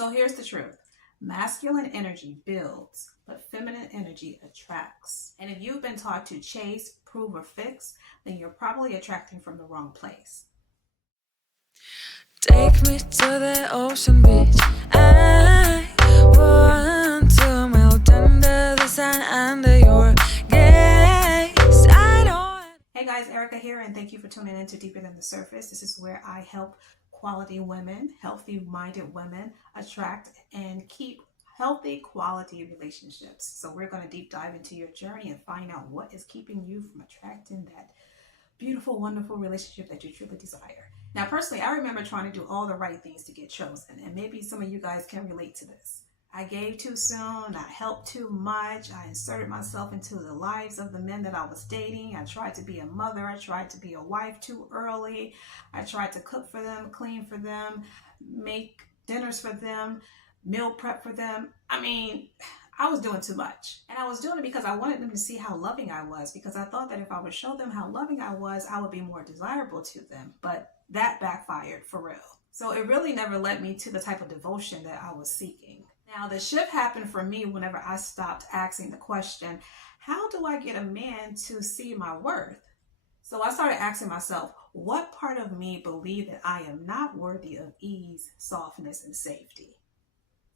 So here's the truth. Masculine energy builds, but feminine energy attracts. And if you've been taught to chase, prove, or fix, then you're probably attracting from the wrong place. Take me to the ocean beach. I want to melt under the sun under your gaze. Hey guys, Erica here, and thank you for tuning in to Deeper Than the Surface. This is where I help quality women, healthy-minded women, attract and keep healthy, quality relationships. So we're going to deep dive into your journey and find out what is keeping you from attracting that beautiful, wonderful relationship that you truly desire. Now, personally, I remember trying to do all the right things to get chosen, and maybe some of you guys can relate to this. I gave too soon, I helped too much, I inserted myself into the lives of the men that I was dating. I tried to be a mother, I tried to be a wife too early. I tried to cook for them, clean for them, make dinners for them, meal prep for them. I was doing too much. And I was doing it because I wanted them to see how loving I was, because I thought that if I would show them how loving I would be more desirable to them. But that backfired for real. So it really never led me to the type of devotion that I was seeking. Now, the shift happened for me whenever I stopped asking the question, how do I get a man to see my worth? So I started asking myself, what part of me believe that I am not worthy of ease, softness, and safety?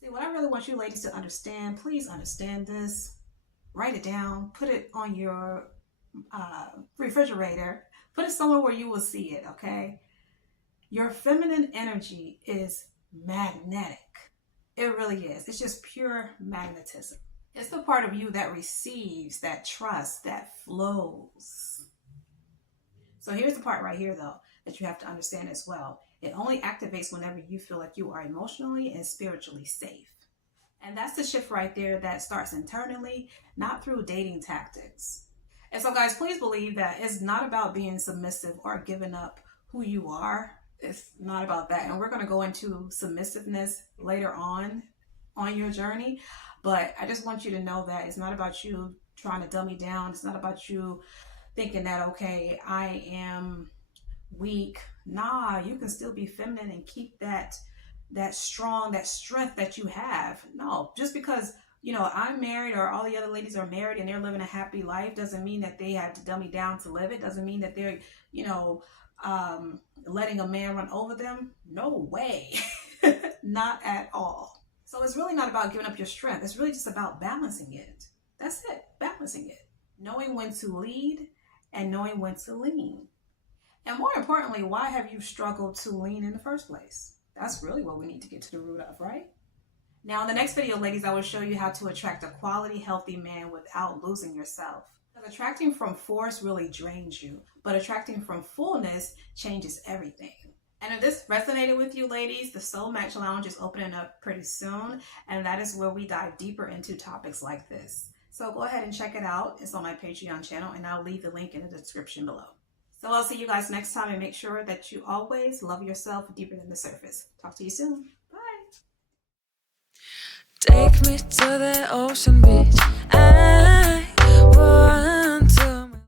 See, what I really want you ladies to understand, please understand this, write it down, put it on your refrigerator, put it somewhere where you will see it, okay? Your feminine energy is magnetic. It really is. It's just pure magnetism. It's the part of you that receives, that trusts, that flows. So here's the part right here, though, that you have to understand as well. It only activates whenever you feel like you are emotionally and spiritually safe. And that's the shift right there that starts internally, not through dating tactics. And so, guys, please believe that it's not about being submissive or giving up who you are. It's not about that. And we're going to go into submissiveness later on your journey. But I just want you to know that it's not about you trying to dummy down. It's not about you thinking that, okay, I am weak. Nah, you can still be feminine and keep that strong, that strength that you have. No, just because, I'm married or all the other ladies are married and they're living a happy life doesn't mean that they have to dummy down to live it. Doesn't mean that they're, letting a man run over them. No way. Not at all. So it's really not about giving up your strength. It's really just about balancing it. That's it. Balancing it. Knowing when to lead and knowing when to lean. And more importantly, why have you struggled to lean in the first place? That's really what we need to get to the root of, right? Now, in the next video, ladies, I will show you how to attract a quality, healthy man without losing yourself. Because attracting from force really drains you, but attracting from fullness changes everything. And if this resonated with you, ladies, the Soul Match Lounge is opening up pretty soon, and that is where we dive deeper into topics like this. So go ahead and check it out. It's on my Patreon channel, and I'll leave the link in the description below. So I'll see you guys next time, and make sure that you always love yourself deeper than the surface. Talk to you soon. Bye. Take me to the ocean beach. I want